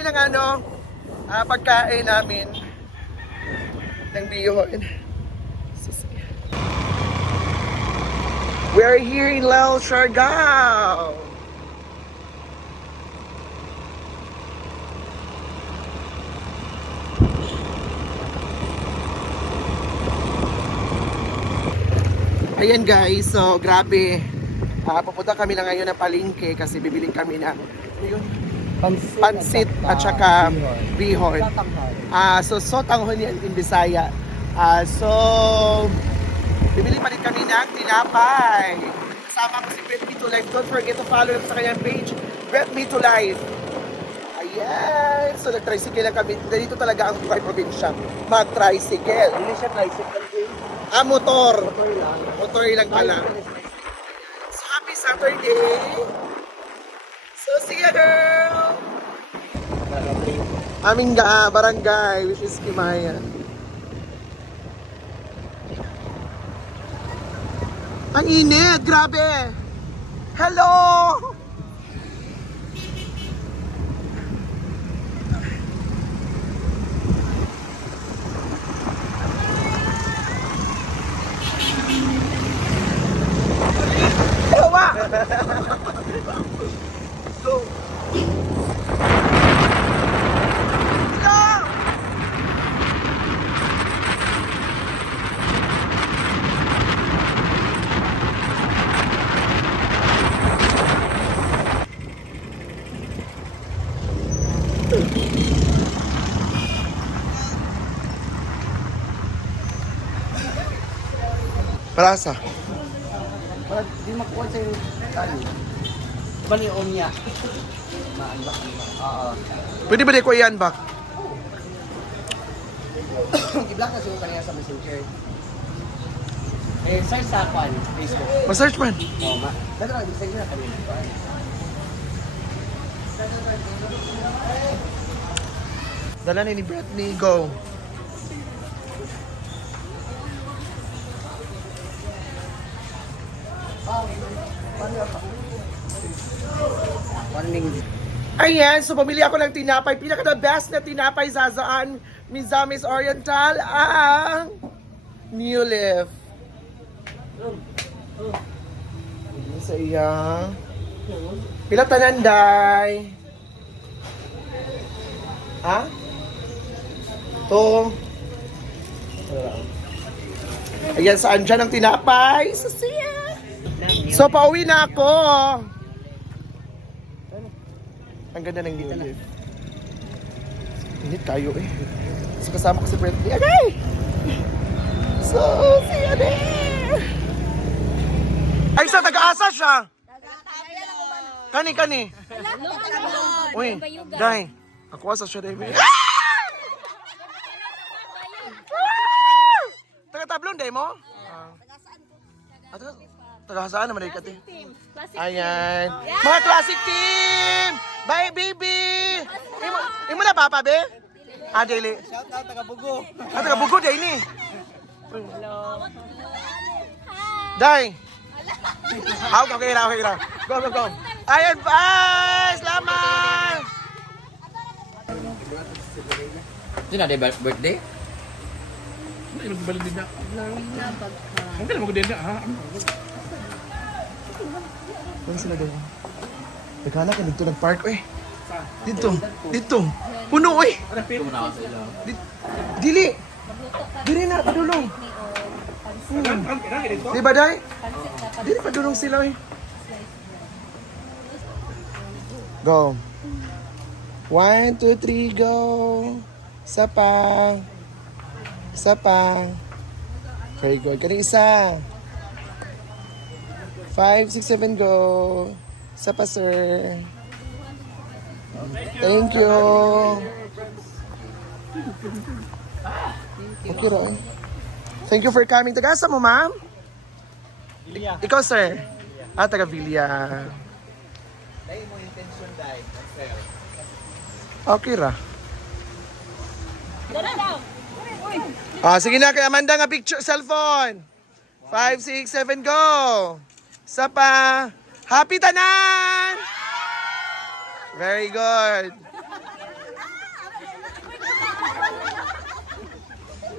kami ng pagkain namin ng bihon. We're here in Lel Siargao. Ayan guys, so grabe. Pupunta kami na ngayon ng palengke kasi bibiling kami ng pansit at saka bihon. So sotanghon yan in Bisaya. So bibili pa rin kami ng tinapay. Kasama ko si Brett Me to Life. Don't forget to follow sa kanyang page, Brett Me to Life. Ayan. So nag-tricycle lang kami. Dito talaga ang buhay probinsya. Mag-tricycle. Hindi siya tricycle. Motor. Motor lang. Motor lang pala. So happy Saturday. So see ya girl. Aming barangay, which is Kimayan. Ang init, grabe. Hello. Ewa. Go. Prasa. Para di makuha sa yung tali. Baliom niya. Maanbak. Oo. Pwede ba di ko yan ba? I-block na siya kanina sa messenger. Search sa kwan, Facebook. Ma-search man. Oo, dito lang, i-search na kanina. Dala ni Britney, go. Ayan, so pumili ako ng tinapay. Pinaka the best na tinapay Zazaan Mizamis Oriental ang New Leaf. Sa iya. Pila tananday. Ha? To. Ayan, saan dyan ang tinapay? Sa siya. So, pauwi na ako. Ang ganda ng New Leaf. Init tayo eh. So, kasama ko si Britney. Okay! So, see you there! Ay, sa taga-asa siya! Kani. Uy, day. Ako asa siya, day. Taga-tablon, day mo? Taga-saan naman, day kati? Ayan. Mga classic team! Bye, baby! Imo na, papa, be? Daily. Shout out, taga-Bugo. Taga-Bugo, day ni. Hello. Day. Okay na. Go. Ayan, bye! Salamat! Ito na, birthday? Hindi mo balik din na. Ang kailan mo ko din na, ha? Ano sila doon? Nagkala ka dito nag-park, eh. Dito. Puno, eh. Dili. Dili na, padulong. Di ba, day? Dili, padulong sila, eh. Go. 1, 2, 3, go. Isa pa. Very good. Kani isa. 5, 6, 7, go. Isa pa, sir. Thank you. Okay, Ron. Thank you for coming. Taga-asa mo, ma'am? Vilya. Ikaw, sir? Taga Vilya. Dahil mo intention, dahil. Okay ra. Sige na kay Amanda nga picture cellphone. 5, 6, 7, go. Isa pa. Happy tanan! Very good.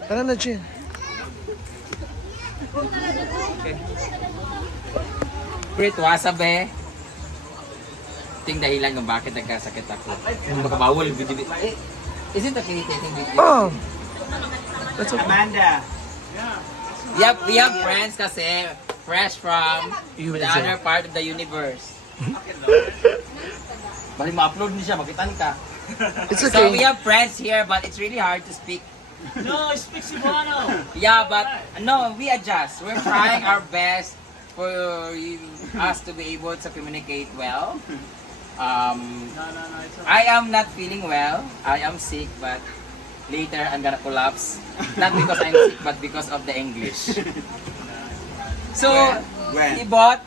Tara na, Chin. Great wasabi. Ting dahilan kung bakit nagkasakit ako. Makabawal yung video. Isn't that irritating video? Oh. That's okay. Amanda. We have friends kasi fresh from the other part of the universe. Bali ma-upload niya siya, makitan ka. It's So we okay. have friends here but it's really hard to speak. No, speak Cebuano. Yeah, but no, we adjust. We're trying our best for us to be able to communicate well. No, it's okay. I am not feeling well. I am sick, but later I'm gonna collapse. Not because I'm sick, but because of the English. So he bought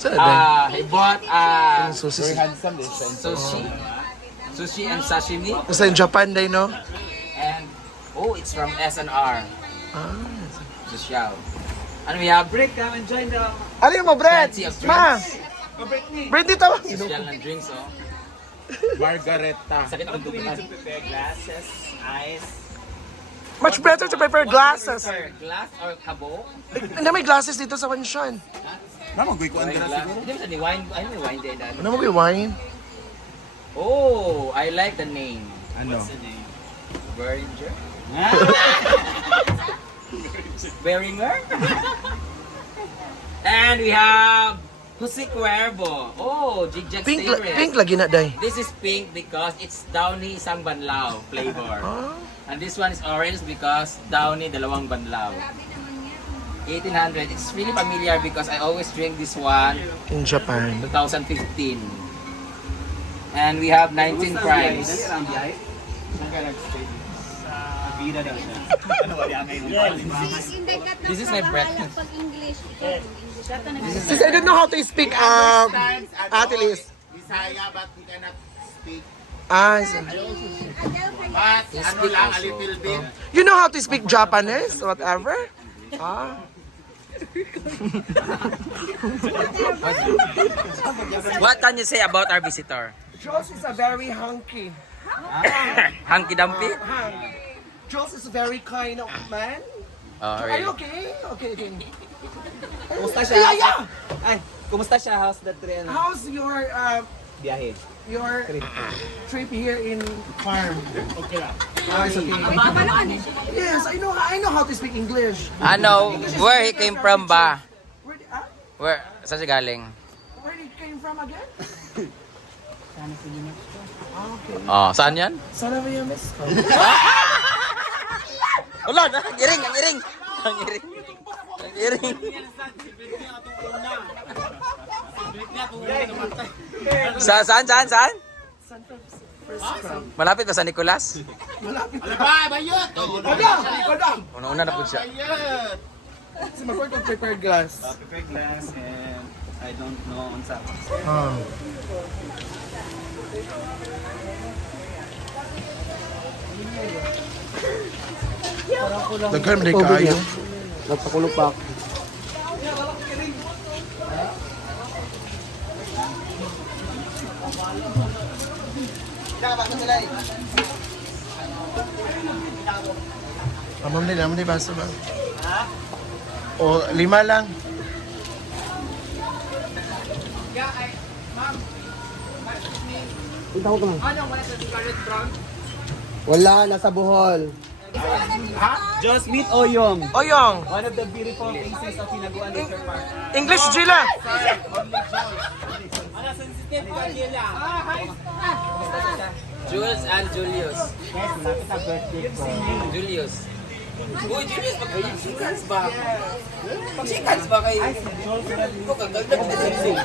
Saan na, sushi and sashimi, Basta in Japan, day, no? and it's from SNR. Ah. Social. And we have Break, come and join the... Ano yung mo, Brad? Fancy of Ma! Break me. Brad, dito. social ng drinks, oh. Margareta. Sakit ang dugutan. prepare glasses, ice. Much better to prepare glasses. Glass or kabo? Ano may glasses dito sa Wanshan? Hindi mo sa ni wine. Ay, may wine din. Ano mo may wine? Oh, I like the name. Ano? Beringer? Beringer? And we have Jose Cuervo. Oh, Jigjag Pink, favorite. pink lagi na, day. This is pink because it's Downy isang banlaw flavor. Ah. And this one is orange because Downy dalawang banlaw. 1800. It's really familiar because I always drink this one In Japan. 2015. And we have 19 primes. This is my breakfast. Sis, I don't know how to speak, Ate Liz. Bisaya, but we cannot speak. Ah, But ano lang, a little bit. you know how to speak Japanese, whatever? Ah. What can you say about our visitor? Jules is a very hunky. Hanky Dumpy? Jules is a very kind of man. Oh, Are you really? okay? Okay, okay. Kumusta Yeah, yeah. Ay, kumusta siya? How's the train? How's your Biyahe. your trip here in farm? Okay lang. Ah, it's okay. Yes, I know how to speak English. Ano, where he came from ba? Where Where, saan siya galing? where did you came from again? Ah, okay. Oh, saan yan? Sana may miss ko. Wala na, ang iring, ang iring. Ang iring. Ang iring. Saan? Malapit ba sa Nicolas? Bayot! Madam! Una na po siya. Bayot! Si Makoy kong prepared glass. Prepare glass and I don't know on sa. Ah. Daghan mo kayo. Nagpakulong pa ako. Amam nila baso ba? O 5 lang. Punta ko naman. Wala, nasa Bohol. Just meet Oyong. Oyong, One of the beautiful places of Hinaguan Nature Park. English Gila. Jules and Julius. Yes, malapit sa birthday ko. Julius. Uy, Julius, magsikans ba? Magsikans ba kayo? Ikaw kang gagdag sa sing.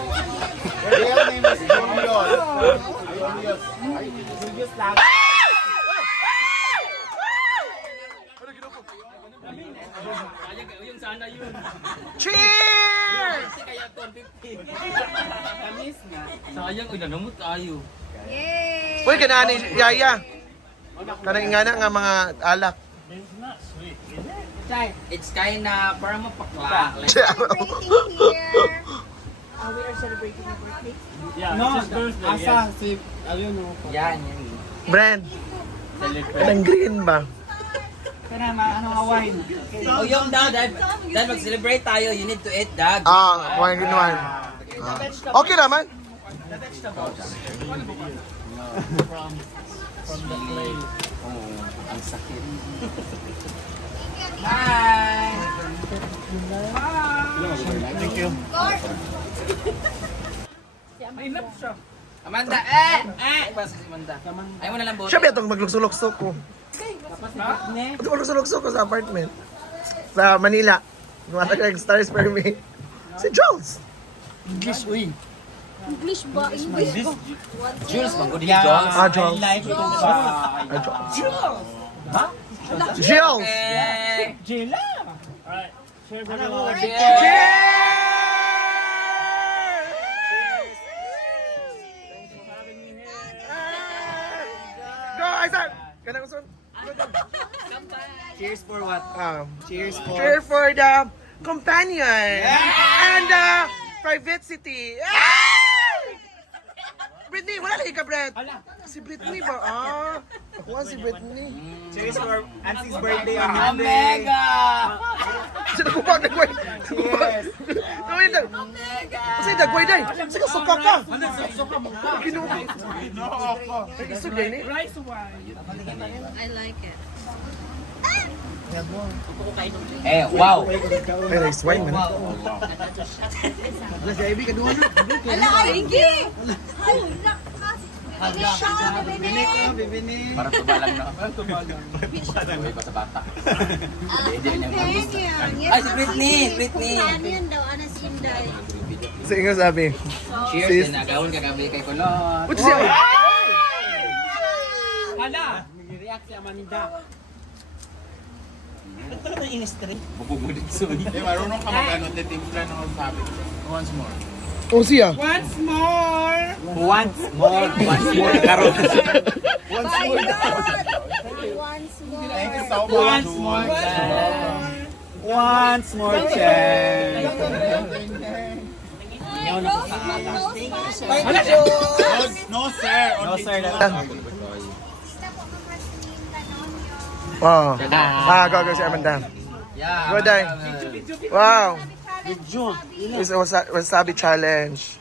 Real name is Julius. Julius lang. Yung sana yun. Cheers! Kaya 150. Kamis nga. Sayang, uy, nanamot tayo. Uy, kanani, yaya. Kanang ingana nga mga alak. It's kinda parang mapakla. Like, Yeah, No, just birthday. asa si, ayun o. yan. Brand, Anong green ba? Oh, yung daw, dahil mag-celebrate tayo, you need to eat dog. Wine green wine. Okay naman. Oh, ang sakit. Bye! Amanda, Basta si Amanda. Ayaw mo na lang bote. Siya ba itong maglukso-lukso ko? Ito maglukso-lukso ko sa apartment. Sa Manila. Gumatagal stars per me. Si Jones. English, uy. English ba? English ba? Jules, manggod ni Jones. Jones. Jones. Jills. Go, Isaac! Ganang usun. Cheers for what? Cheers for... Cheer for the companion and the privacy. Britney, wala lagi ka, Brett. Si Britney ba? Ako nga si Britney. Cheers for Ansie's birthday on Monday. Omega! Sino ko ba? Nagway. Cheers. Nagway na. Kasi nagway na. Sige, suka ka. Kinuha. Iso din eh. I like it. Wow! Ay, rice wine man. Ala, ay, hindi! Ay, Parang tuba lang, no? Tuba pa sa bata. Ay, si Britney! Britney! Ano yan daw? Ano si Inday? Sige nga sabi. Cheers! Sis. Din nagawin ka kami kay Kulot. What siya? Bubugudin soon. Marunong ka mag-ano, titimpla ng sabi. Once more. Oh, siya. Once more. Once more. Karon. Once more. Once more. Thank you so much. Once more, Chen. No, sir. No, sir. Wow. Go si Amanda. Yeah. Go, Day. Wow. It's a wasabi challenge.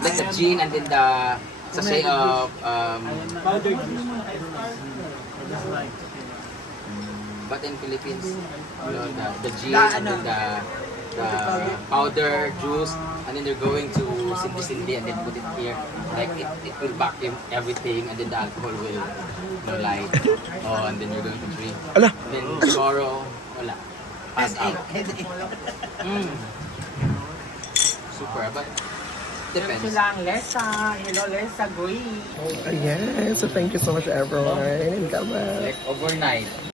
Like the gin and then the sachet of but in Philippines, you know, the gin and then the powder juice, and then they're going to sindi and then put it here. Like it will vacuum everything, and then the alcohol will, you know, light. Oh, and then you're going to drink. Ala. Then tomorrow, wala. Pass out. Super, but depends. Ayan. So thank you so much everyone. Come on. Like overnight.